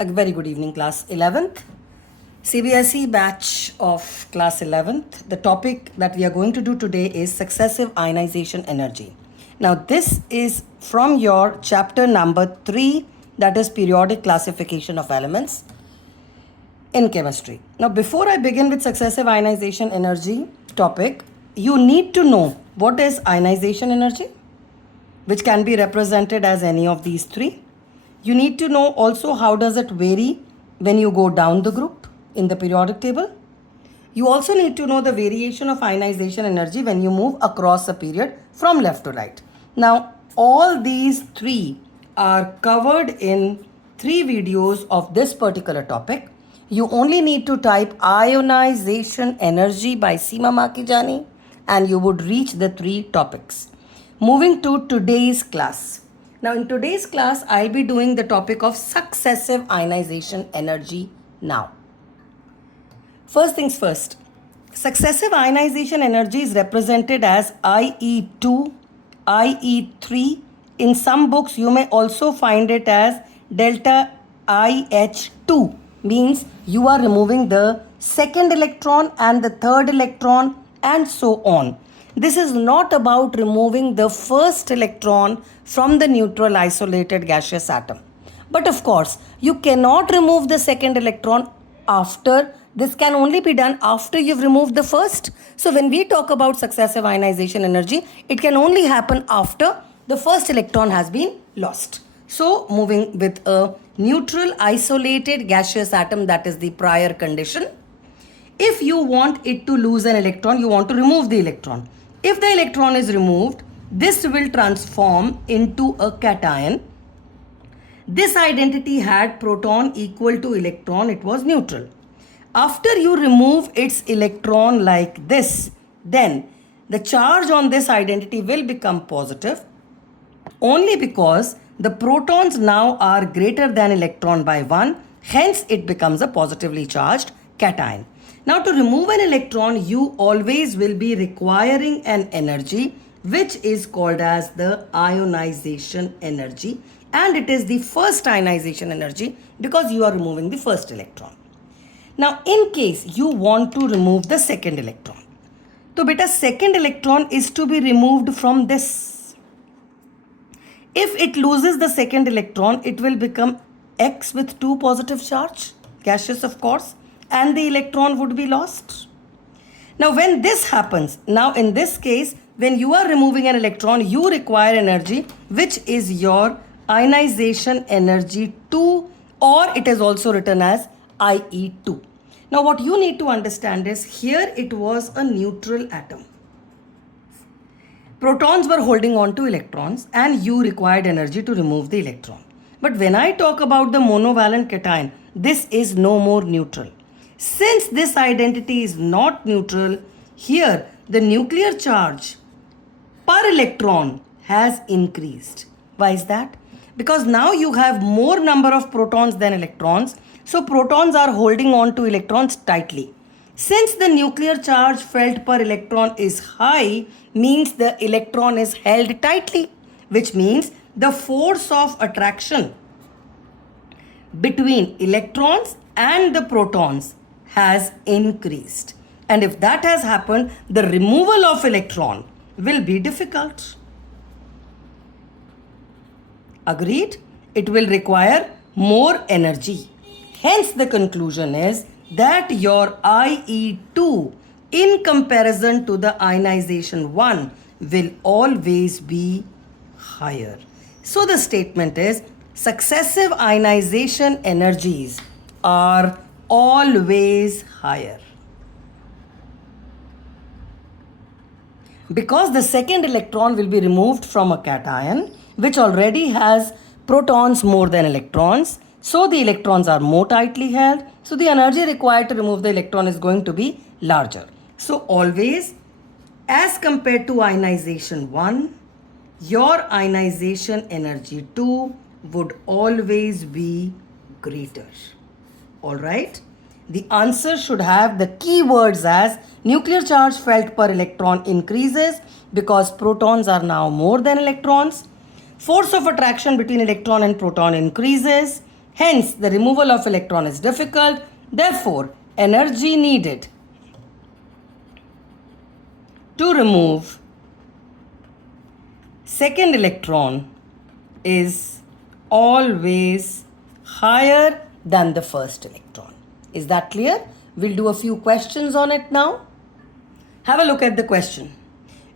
A very good evening, class 11th. CBSE batch of class 11th. The topic that we are going to do today is successive ionization energy. Now, this is from your chapter number 3, that is periodic classification of elements in chemistry. Now, before I begin with successive ionization energy topic, you need to know what is ionization energy, which can be represented as any of these three. You need to know also how does it vary when you go down the group in the periodic table. You also need to know the variation of ionization energy when you move across a period from left to right. Now, all these three are covered in 3 videos of this particular topic. You only need to type ionization energy by Seema Makijani and you would reach the 3 topics. Moving to today's class. Now in today's class, I'll be doing the topic of successive ionization energy now. First things first, successive ionization energy is represented as IE2, IE3. In some books, you may also find it as delta IH2, means you are removing the second electron and the third electron and so on. This is not about removing the first electron from the neutral isolated gaseous atom. But of course, you cannot remove the second electron after. This can only be done after you've removed the first. So when we talk about successive ionization energy, it can only happen after the first electron has been lost. So moving with a neutral isolated gaseous atom, that is the prior condition. If you want it to lose an electron, you want to remove the electron. If the electron is removed, this will transform into a cation. This identity had proton equal to electron, it was neutral. After you remove its electron like this, then the charge on this identity will become positive only because the protons now are greater than electron by 1, hence it becomes a positively charged cation. Now to remove an electron, you always will be requiring an energy which is called as the ionization energy, and it is the first ionization energy because you are removing the first electron. Now in case you want to remove the second electron, so beta second electron is to be removed from this. If it loses the second electron, it will become X with 2 positive charge, gaseous of course, and the electron would be lost. Now when this happens, now in this case, when you are removing an electron, you require energy which is your ionization energy 2, or it is also written as IE2. Now what you need to understand is here it was a neutral atom. Protons were holding on to electrons and you required energy to remove the electron. But when I talk about the monovalent cation, this is no more neutral. Since this identity is not neutral, here the nuclear charge per electron has increased. Why is that? Because now you have more number of protons than electrons, so protons are holding on to electrons tightly. Since the nuclear charge felt per electron is high, means the electron is held tightly, which means the force of attraction between electrons and the protons has increased. And if that has happened, the removal of electron will be difficult. Agreed? It will require more energy. Hence the conclusion is that your IE2 in comparison to the ionization 1 will always be higher. So the statement is successive ionization energies are always higher. Because the second electron will be removed from a cation which already has protons more than electrons, so the electrons are more tightly held, so the energy required to remove the electron is going to be larger. So always, as compared to ionization 1, your ionization energy 2 would always be greater. Alright? The answer should have the keywords as nuclear charge felt per electron increases because protons are now more than electrons. Force of attraction between electron and proton increases. Hence, the removal of electron is difficult. Therefore, energy needed to remove second electron is always higher than the first electron. Is that clear? We'll do a few questions on it now. Have a look at the question.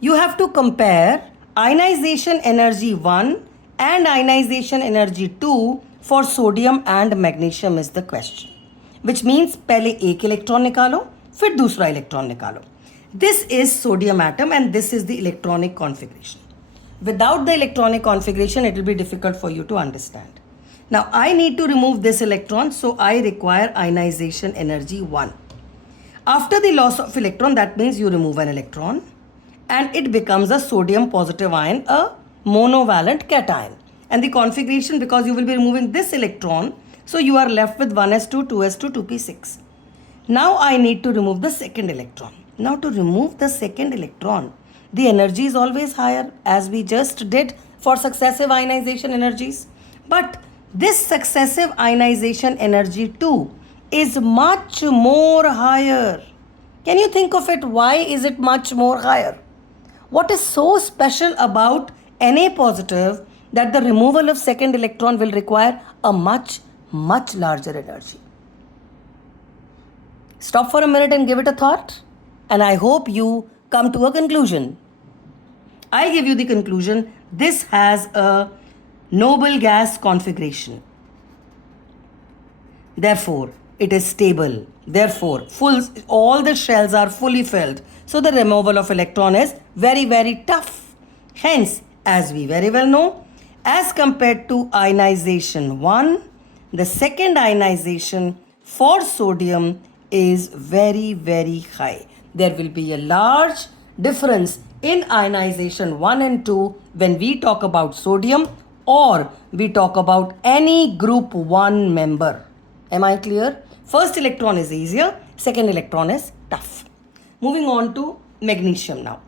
You have to compare ionization energy 1 and ionization energy 2 for sodium and magnesium is the question. Which means पहले एक electron निकालो फिर दूसरा electron निकालो. This is sodium atom and this is the electronic configuration. Without the electronic configuration, it will be difficult for you to understand. Now, I need to remove this electron, so I require ionization energy 1. After the loss of electron, that means you remove an electron and it becomes a sodium positive ion, a monovalent cation. And the configuration, because you will be removing this electron, so you are left with 1s2, 2s2, 2p6. Now I need to remove the second electron. Now to remove the second electron, the energy is always higher as we just did for successive ionization energies. But this successive ionization energy 2 is much more higher. Can you think of it? Why is it much more higher? What is so special about Na positive that the removal of second electron will require a much larger energy? Stop for a minute and give it a thought. And I hope you come to a conclusion. I give you the conclusion. This has a noble gas configuration. Therefore, it is stable. Therefore, all the shells are fully filled. So the removal of electron is very tough. Hence, as we very well know, as compared to ionization 1, the second ionization for sodium is very high. There will be a large difference in ionization 1 and 2 when we talk about sodium or we talk about any group 1 member. Am I clear? First electron is easier, second electron is tough. Moving on to magnesium now.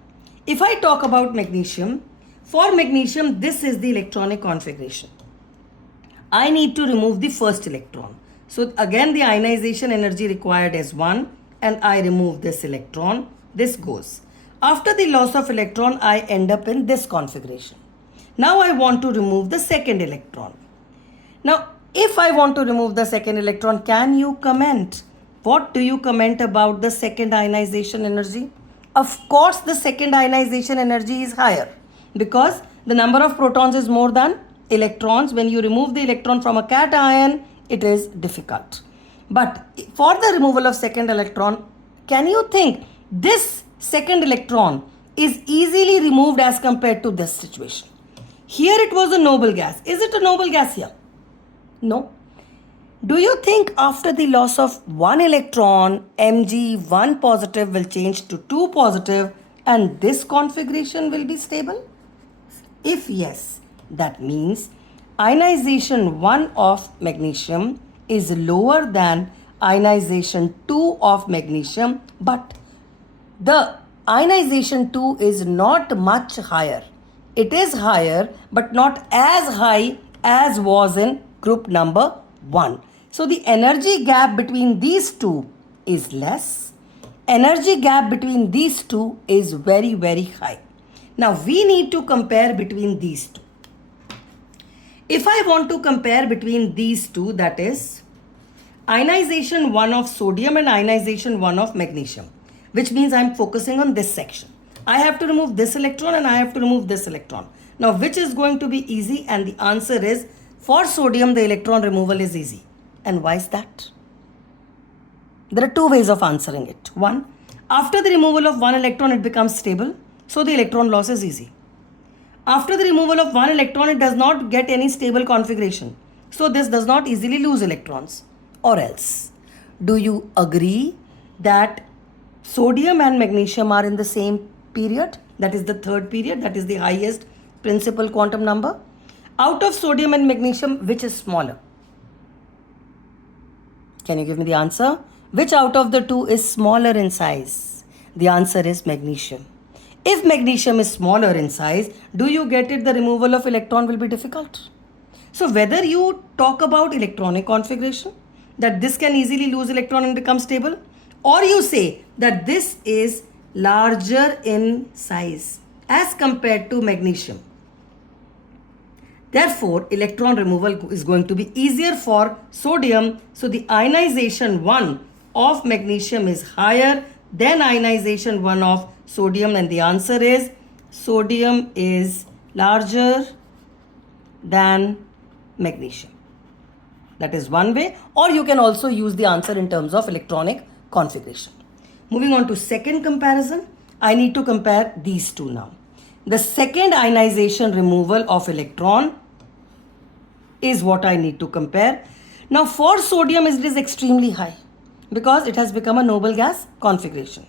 If I talk about magnesium, for magnesium this is the electronic configuration. I need to remove the first electron. So again the ionization energy required is 1 and I remove this electron. This goes. After the loss of electron, I end up in this configuration. Now I want to remove the second electron. Now, if I want to remove the second electron, can you comment? What do you comment about the second ionization energy? Of course, the second ionization energy is higher because the number of protons is more than electrons. When you remove the electron from a cation, it is difficult. But for the removal of second electron, can you think this second electron is easily removed as compared to this situation? Here it was a noble gas. Is it a noble gas here? No. Do you think after the loss of one electron, Mg1 positive will change to 2 positive and this configuration will be stable? If yes, that means ionization 1 of magnesium is lower than ionization 2 of magnesium, but the ionization 2 is not much higher. It is higher but not as high as was in group number 1. So the energy gap between these two is less. Energy gap between these two is very high. Now we need to compare between these two. If I want to compare between these two, that is ionization 1 of sodium and ionization 1 of magnesium, which means I am focusing on this section. I have to remove this electron and I have to remove this electron. Now which is going to be easy? And the answer is for sodium the electron removal is easy. And why is that? There are two ways of answering it. One, after the removal of one electron it becomes stable, so the electron loss is easy. After the removal of one electron it does not get any stable configuration, so this does not easily lose electrons. Or else, do you agree that sodium and magnesium are in the same period? That is the third period, that is the highest principal quantum number. Out of sodium and magnesium, which is smaller? Can you give me the answer? Which out of the two is smaller in size? The answer is magnesium. If magnesium is smaller in size, do you get it? The removal of electron will be difficult. So whether you talk about electronic configuration, that this can easily lose electron and become stable, or you say that this is larger in size as compared to magnesium. Therefore, electron removal is going to be easier for sodium. So the ionization 1 of magnesium is higher than ionization 1 of sodium, and the answer is sodium is larger than magnesium. That is one way, or you can also use the answer in terms of electronic configuration. Moving on to second comparison, I need to compare these two now. The second ionization removal of electron is what I need to compare. Now for sodium it is extremely high because it has become a noble gas configuration.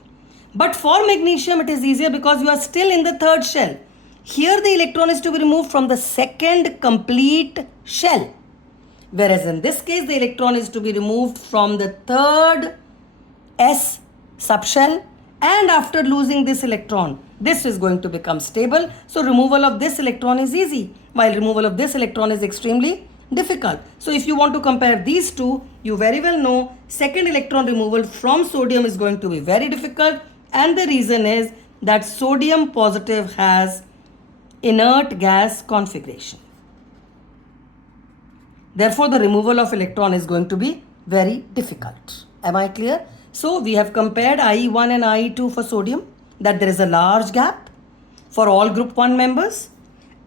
But for magnesium it is easier because you are still in the third shell. Here the electron is to be removed from the second complete shell. Whereas in this case the electron is to be removed from the third S subshell, and after losing this electron, this is going to become stable. So removal of this electron is easy, while removal of this electron is extremely difficult. So if you want to compare these two, you very well know second electron removal from sodium is going to be very difficult, and the reason is that sodium positive has inert gas configuration. Therefore, the removal of electron is going to be very difficult. Am I clear? So we have compared IE1 and IE2 for sodium, that there is a large gap for all group 1 members.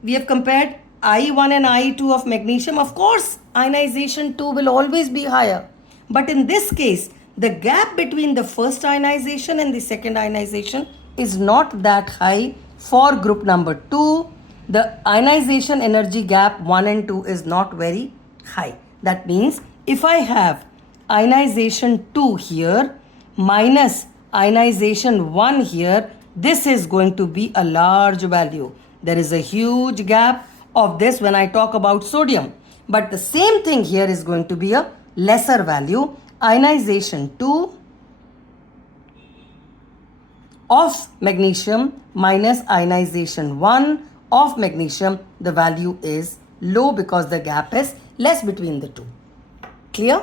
We have compared IE1 and IE2 of magnesium. Of course, ionization 2 will always be higher. But in this case, the gap between the first ionization and the second ionization is not that high. For group number 2, the ionization energy gap 1 and 2 is not very high. That means if I have ionization 2 here minus ionization 1 here, this is going to be a large value. There is a huge gap of this when I talk about sodium. But the same thing here is going to be a lesser value. Ionization 2 of magnesium minus ionization 1 of magnesium, the value is low because the gap is less between the two. Clear?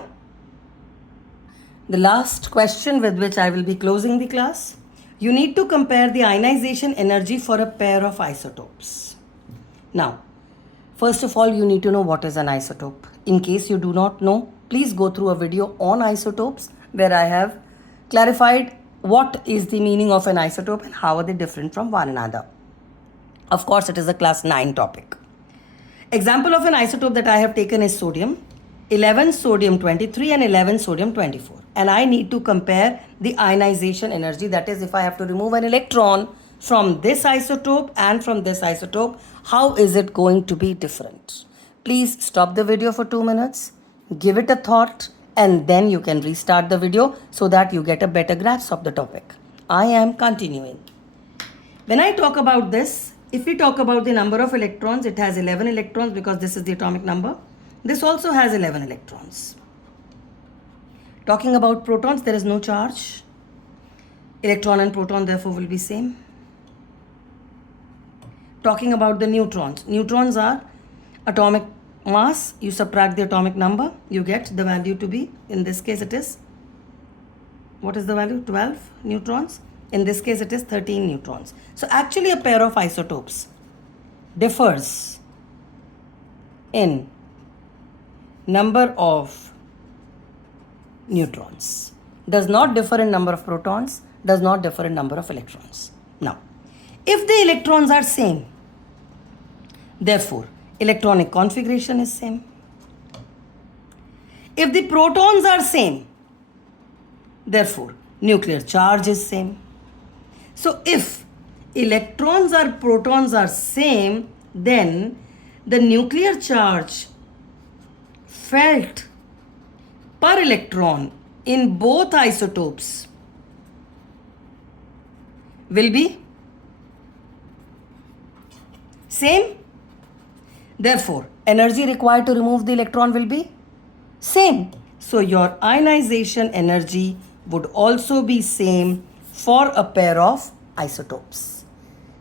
The last question with which I will be closing the class. You need to compare the ionization energy for a pair of isotopes. Now, first of all, you need to know what is an isotope. In case you do not know, please go through a video on isotopes where I have clarified what is the meaning of an isotope and how are they different from one another. Of course, it is a class 9 topic. Example of an isotope that I have taken is sodium, 11 sodium 23 and 11 sodium 24. And I need to compare the ionization energy. That is, if I have to remove an electron from this isotope and from this isotope, how is it going to be different? Please stop the video for 2 minutes, give it a thought, and then you can restart the video so that you get a better grasp of the topic. I am continuing. When I talk about this, if we talk about the number of electrons, it has 11 electrons because this is the atomic number. This also has 11 electrons. Talking about protons, there is no charge. Electron and proton therefore will be same. Talking about the neutrons. Neutrons are atomic mass. You subtract the atomic number, you get the value to be, in this case it is, what is the value? 12 neutrons. In this case it is 13 neutrons. So actually a pair of isotopes differs in number of neutrons, does not differ in number of protons, does not differ in number of electrons. Now, if the electrons are same, therefore electronic configuration is same. If the protons are same, therefore nuclear charge is same. So if electrons or protons are same, then the nuclear charge felt per electron in both isotopes will be same. Therefore, energy required to remove the electron will be same. So your ionization energy would also be same for a pair of isotopes.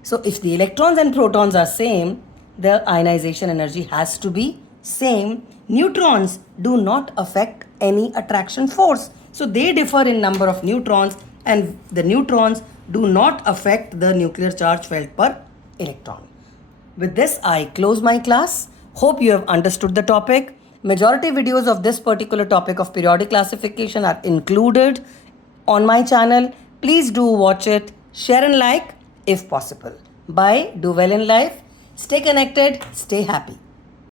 So if the electrons and protons are same, the ionization energy has to be Same, neutrons do not affect any attraction force. So they differ in number of neutrons, and the neutrons do not affect the nuclear charge felt per electron. With this, I close my class. Hope you have understood the topic. Majority videos of this particular topic of periodic classification are included on my channel. Please do watch it, share and like if possible. Bye. Do well in life. Stay connected. Stay happy.